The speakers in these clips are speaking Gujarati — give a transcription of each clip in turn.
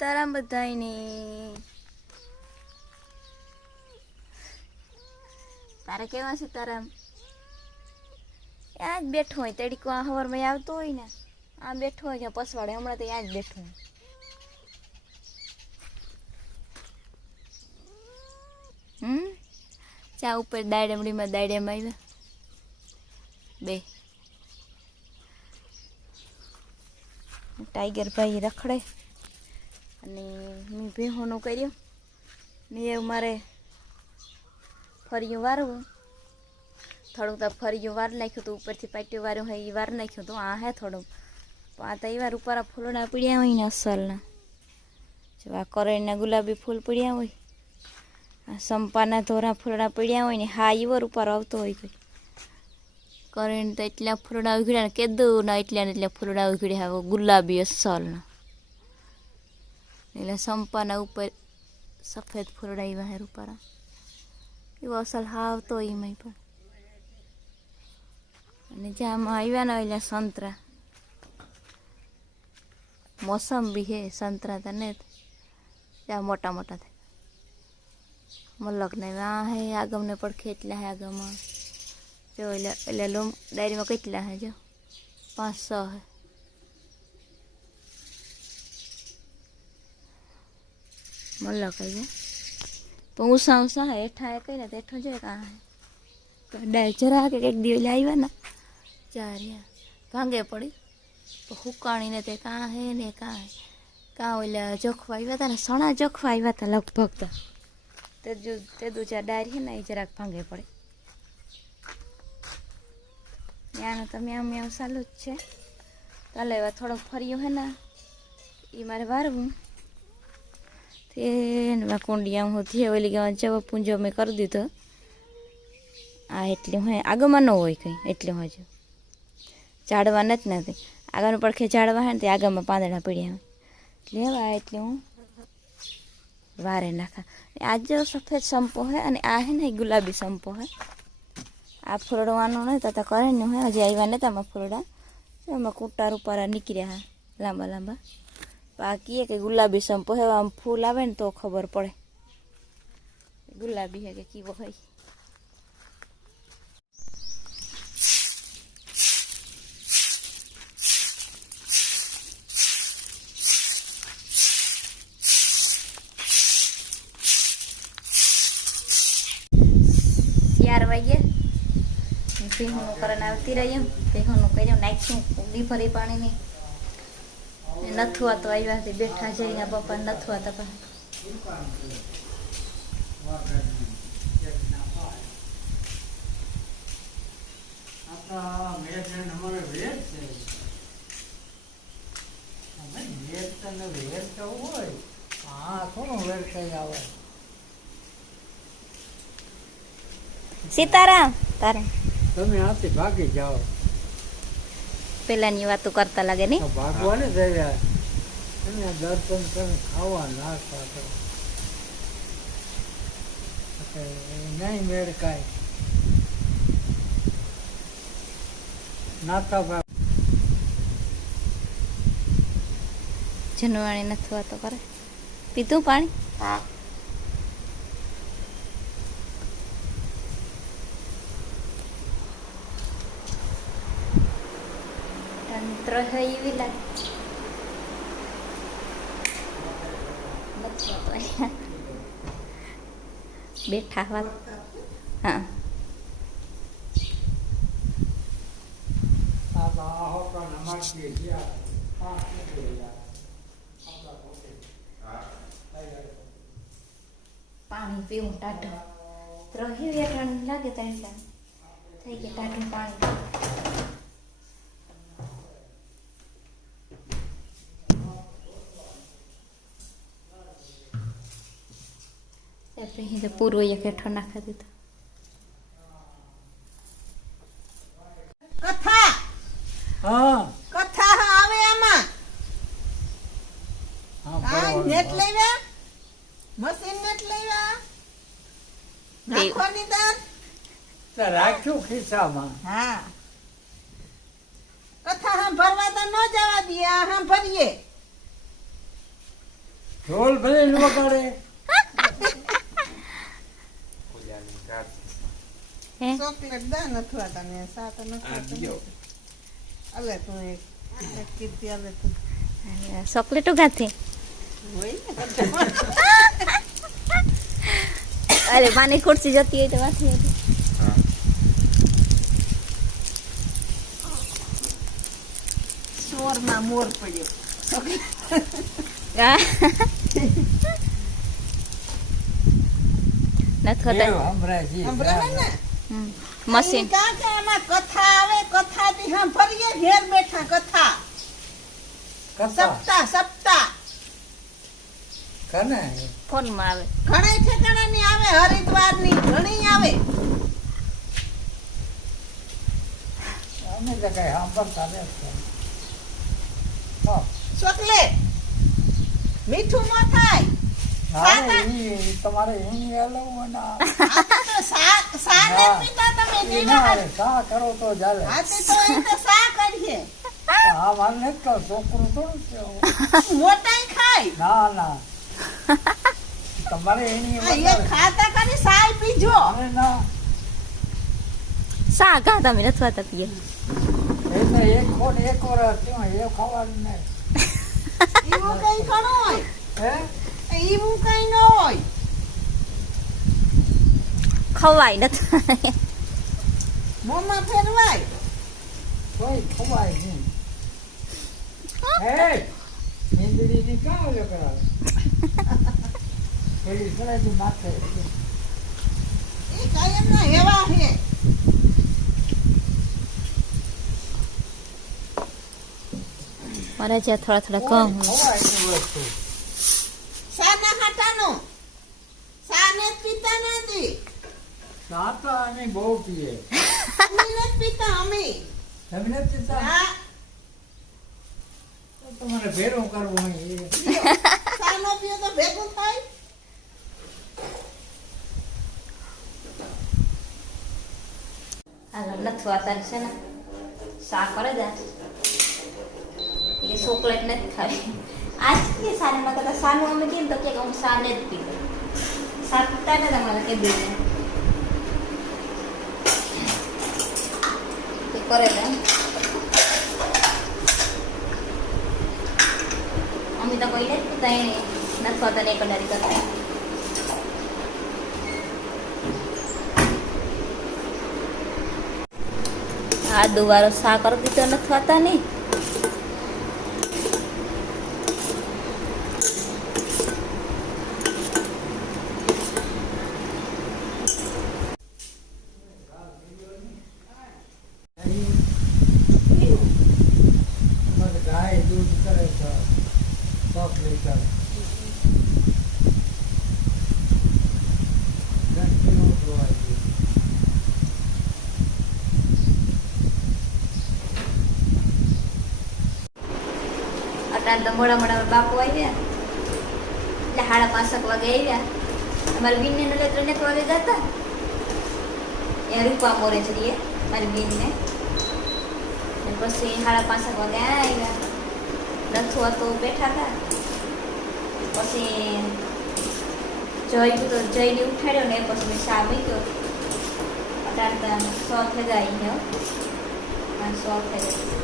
સીતારામ બધાને તારે કેવા સીતારામ ત્યાં જ બેઠો હોય, તડીકો આ હવારમાં આવતો હોય ને, આ બેઠો હોય ત્યાં પસવાડે હમણાં તો ત્યાં જ બેઠો હોય. હમ? ચા ઉપર દાડમડીમાં દાડેમ આવ્યા. બે. ટાઈગર ભાઈ રખડે. અને મેં ભેહોનો કર્યું. ને એવું મારે ફરિયું વારવું. થોડુંક તો ફરિયું વાર નાખ્યું હતું, ઉપરથી પાટિયું વાર્યું હોય એ વાર નાખ્યું હતું, આ હે થોડુંક. પણ આ તો એ વાર ઉપર ફૂલોડા પીડ્યા હોય ને અસલના. જો આ કરેણના ગુલાબી ફૂલ પીડ્યા હોય, આ સંપાના ધોરા ફૂલડા પીડ્યા હોય ને, હા ઈવર ઉપર આવતો હોય કોઈ. કરેણ તો એટલા ફૂલડા ઉઘડ્યા ને, કેદું ના એટલા ને એટલા ફૂલડા ઉઘડ્યા ગુલાબી અસલના. એટલે સંપાના ઉપર સફેદ ફૂલડા એવા હેર ઉપર એવો અસલ હાવતો એમાં પણ અને જ્યાં આવ્યા ને એટલે સંતરા મોસમ બી હે સંતરા તને ત્યાં મોટા મોટા થાય મલક ને આ હે આગમને પણ એટલા હે આગમાં જો એટલે એટલે લોમ ડાયરીમાં કેટલા હે જો પાંચ છ હે મલક હે જો પણ ઉષા ઉષા હે હેઠા એ કહીને તો હેઠો જોઈએ કાં ડાય જરા કે એક દિવસ આવ્યા ને. ચાર્યા ભાંગે પડી. તો હુકાણીને તે કાં હે ને કાં કાં ઓલા જોખવા આવ્યા હતા ને, સણા જોખવા આવ્યા હતા લગભગ તો. તે જો તે દુ ચાર ડાયરી ને, એ જરાક ભાંગે પડે. ત્યાંનું તો આમ આમ ચાલુ જ છે. ચાલો એવા થોડોક ફર્યું હે ને એ મારે વારવું. તે કુંડી આમ હોતી ઓલી ગામ જવા પૂંજો મેં કરી દીધો. આ એટલી હોય આગળમાં ન હોય કંઈ, એટલી હોય જો ઝાડવા નથી નથી. આગળનું પડખે ઝાડવા હોય ને તે આગળમાં પાંદડા પડ્યા. હોય લેવા એટલે હું વારે નાખા. આ જો સફેદ સંપો હોય અને આ હે ને ગુલાબી સંપો હોય આ ફૂલડવાનું નહીં તો કરે ને હજી આવ્યા નતા આમાં ફૂલડા. એમાં કુટાર ઉપર નીકળ્યા હા લાંબા. લાંબા બાકી કે ગુલાબી સંપો હોય આમ ફૂલ આવે ને તો ખબર પડે. ગુલાબી હે કે કીવો હોય ચાર વાગ્યા ભીહોનું કરીને આવતી રહ્યું ભીહોનું કર્યું નાખ્યું ઉડી ફરી પાણીની. નથવા તો આવ્યા છે બેઠા જઈને પપ્પા નથવા હતા પણ. સીતારામ. તારે તમે આથી ભાગી જાઓ. પેલાની વાતો કરતા લાગે નહીં? ભગવાન દર્શન કરીને ખાવા ના ખાતો નહીં મેળ કાંઈ. નાતા ભાગ જનવાણી નથી વાતો કરે. પીધું પાણી? તંત્ર હે એવી લાગે. બેઠા હા પાણી પીવું ટાઢું ત્રહી વેઠણ લાગે ટાઈમ થઈ ગયા ટાઢું પાણી પછી અહીં પૂરો એક હેઠો નાખી દીધો કથા હા કથા આવે આમાં હા આ નેટ લેવા મશીન નેટ લેવા નાખવાની તાર તો રાખ્યું ખિસ્સામાં હા કથા સાંભળવા તો ન જવા દે હા ભરીએ ઢોલ ભલે ન વગાડે હે ચોકલેટ દે નથી તને સા તો નથી અલે તું એક એક કીધી અલે તું ચોકલેટો ગાથી હોય ને કદાચ. અરે માની ખુરશી જતી હોય તો વાથી હતી ચોરમાં મોર પડ્યો આ. નથી છે. સંભળાવે ને? હમ. મશીન. ઈ કાં કથા આવે કથાથી સાંભળીએ ઘેર બેઠા કથા. કથા? સપ્તાહ સપ્તાહ. કને ફોનમાં આવે. ઘણી આવે હરિદ્વારની ઘણી આવે. અમે તો કઈ સાંભળતા નથી. ચોકલેટ. મીઠું ન થાય. તમારે તો સા સા હા. કરો તો ચાલે. તે તો તો સા હા મારે નથી કહું છોકરું થોડું છે ખાય. ના ના. તમારે એની આ એ વધારે. ખાતા કરી સાય પીજો? અરે ના. શા કા તમે રથવા પીએ? એ તો એક ખોટ એક વર્ષ થયું એ ખાવાનું નહીં. એવું કઈ ไอ้มึงไก่น้อยเข้าไหวนะทายมัวมาเพชรไว้เฮ้ยเขาไหวนี่เฮ้ยมินดีนี่ก้าวเลยกันเฮ้ยก็เลยดูมัดเลยไอ้ใครยังไงวะเฮ้ยมาได้เจอทรทรกล้องเขาไหวน ચા તો અમે બહુ પીએ. અમે પીતા અમે. પીતા? તમારે ભેરું કરવું એ. સા તો ભેગું થાય. આ નથી હોતા છે ને. શા કરે દે એ ચોકલેટ નથી ખાવી. આજ કે સાને કદાચ સાનું અમે કેમ તો કે હું સાને જ પીતો સા પીતા ને તમારે કે દે તે કરે દે અમે તો નથી પીતા એને નથી હોતા ને કડારી કરતા. આ દુવારો સા કરી દીધો નથી હોતા ને અમારે ગાય દૂધ કરે છે છે અટાણ તો મોડા મોડા બાપુ આવ્યા એટલે સાડા પાંચક વાગે આવ્યા અમારી બીનને એટલે ત્રણેક વાગે જતા. એ રૂપા મોરે જ રહીએ મારી બીનને. પછી સાડા પાંચક વાગે આવ્યા નથું હતો, બેઠા હતા. પછી જઈ તો જઈને ઉઠાડ્યો ને પછી મેં શા મૂક્યો અટાણ તો સો થઈ જાય ને હા સો થઈ જાય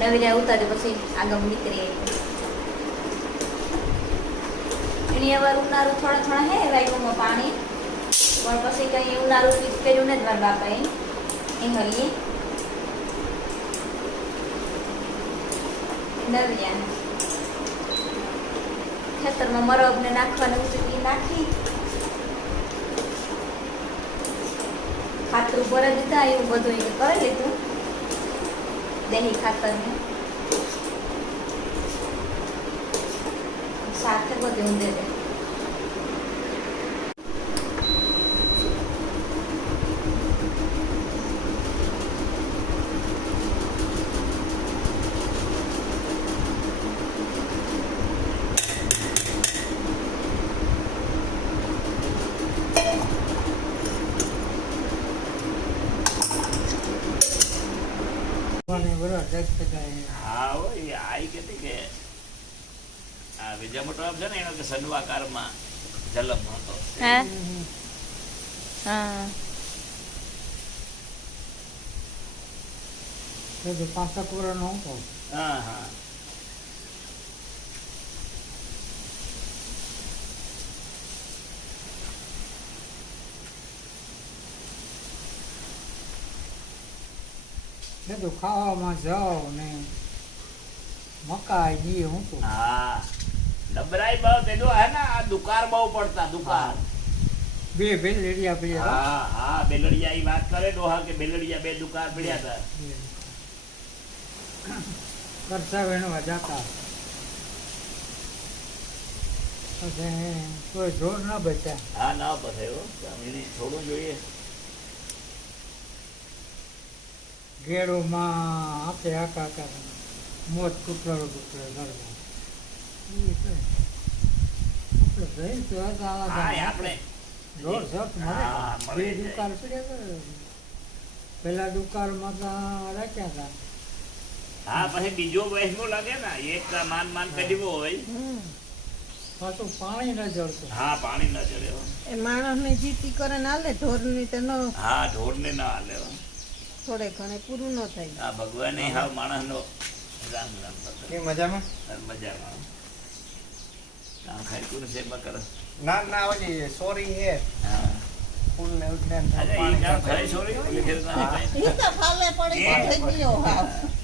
નવીને ઉતારે પછી આગળ નીકળી એની અવાર ઉનારું થોડા થોડા હે વાયુમાં પાણી. પણ પછી કંઈ એવું નારું ફિક્સ કર્યું ને જ મારા બાપાએ એ હલીએ નવ્યા ખેતરમાં મરબને નાખવાનું હતું એ નાખી ખાતર ઉપર જ દીધા એવું બધું એ કરી લીધું દહીં ખાતરને સાથે બધું ઊંધે દે હા હો આઈ કહેતી કે આ વિજય મોટો છે ને એનો કે સનવાકારમાં જલમ હતો. હા? હા. તો તો પાસા કોરાનો હતો હા હા. એ તો ખાવામાં જાઓ ને મકાઈ ગઈ હું તો. હા. ડબરાઈ બહુ કીધું હે ને આ દુકાર બહુ પડતા દુકાર. બે બેલડિયા પડ્યા હા. હા બેલડિયા ઈ વાત કરે ડોહા કે બેલડિયા બે દુકાર પડ્યા હતા. કરતા વેણવા જતા. કોઈ જોર ના બચ્યા. હા ના એની થોડું જોઈએ ગેડોમાં હાથે આકા આકા મોત કૂતરો કૂતરો ઘરમાં ઈ છે. આપણે જઈ તો હતા આવા હા એ ગામ. આપણે રોડ સટ મળે હા, કૂતરો મળે છે. દુકાળ પેલા રાખ્યા હતા. હા પછી બીજો વહેમો લાગે ને એક માન માન કઢવો હોય. પાછું પાણી ન જળતું. હા પાણી ના ચડે એ માણસ ને જીતી કરે ને હાલે ઢોરની તો ન હા ઢોરને ના હાલે. હો. થોડે ઘણે પૂરું ન થાય. આ ભગવાને હાવ માણસનો રામ રામ. કે મજામાં? મજામાં. કામ ખાઈ તું છે મકર ના ના ઓલી સોરી હે. હા. ફૂલ ને અરે કામ ખાઈ તો ફાલે પડી થઈ ગયો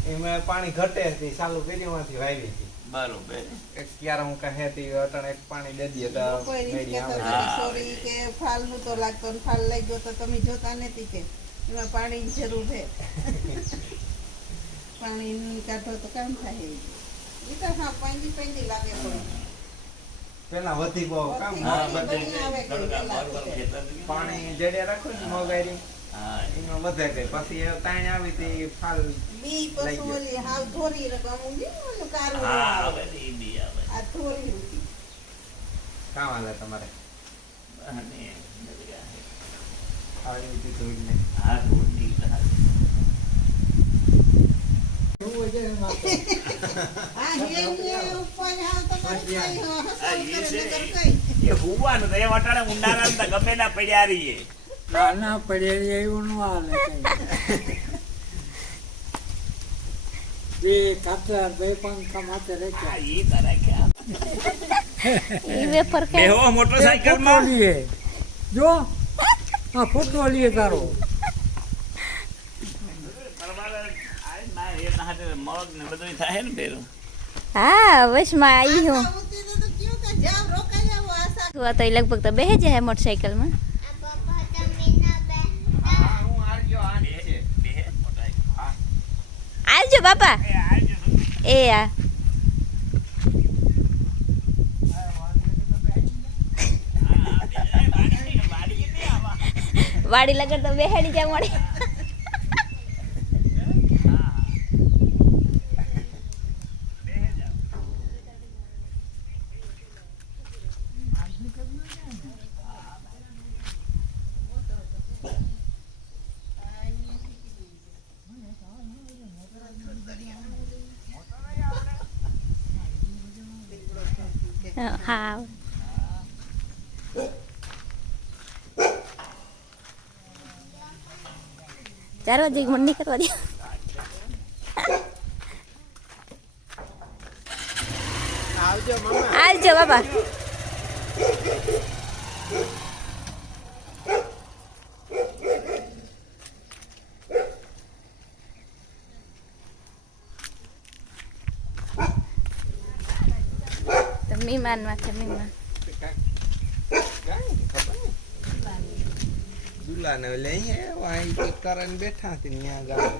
એમાં પાણી ઘટે હતી ચાલુ પેઢીમાંથી વાવી હતી. બરોબર. એક ક્યારે હું કહે તી અટણ એક પાણી દે દઈએ તો એ સોરી કે ફાલનું તો લાગતો ને ફાલ લાગ્યો તો તમે જોતા નથી કે. એમાં પાણીની જરૂર છે પાણી કાઢો તો કામ થાય એ તો હા પાંજી પાંજી લાગે પણ પેલા વધી બહુ કામ. પાણી જડ્યા રાખો ને મોગારી એમાં વધે ગઈ પછી તાણ આવી હતી ફાલ બી પછી. ઓલી હાવ ધોરી રકમ ઓલું કારું આવે. હવે બી આવે આ ધોરી ઊંધી. કામ હાલે તમારે અને. આવી દીધું જ હા ઢોરની હા. એવું છે એમાં તો. આ હેંગે ઉપર હાવ તમારે કઈ હસલ આ ઈ કરે છે. નકર કઈ. એ હુવાનું તો એ વટાણે ઉંડારા ને તો ગમે ના પડ્યા રહીએ નાના પડે એવું ન હાલે બે કાતર બે પંખા માથે રાખ્યા ઈ તારા ક્યાં એ વેફર કે બેહો મોટરસાઇકલમાં જો આ ફોટો લઈએ તારો. મગ ને બધું થાય ને બેરું હા. આવી હું તો લગભગ તો બેહે જાય મોટરસાઇકલમાં હા હું આર્યો જ છે. બે આવજો બાપા. એ આવજો સુધીર. એ આ હા, હા, બે. એ વાડી નહીં, વાડી નહીં આવા. વાડી લગર તો બેહેડી જાય મળે. હા, હા. બેહી જાઓ. હા ચાર વાગે મને નહીં કરવા દે આવજો મામા આવજો બાપા તો મહેમાન ને લઈ વાઈ કરીને બેઠા હતી ત્યાં ગામ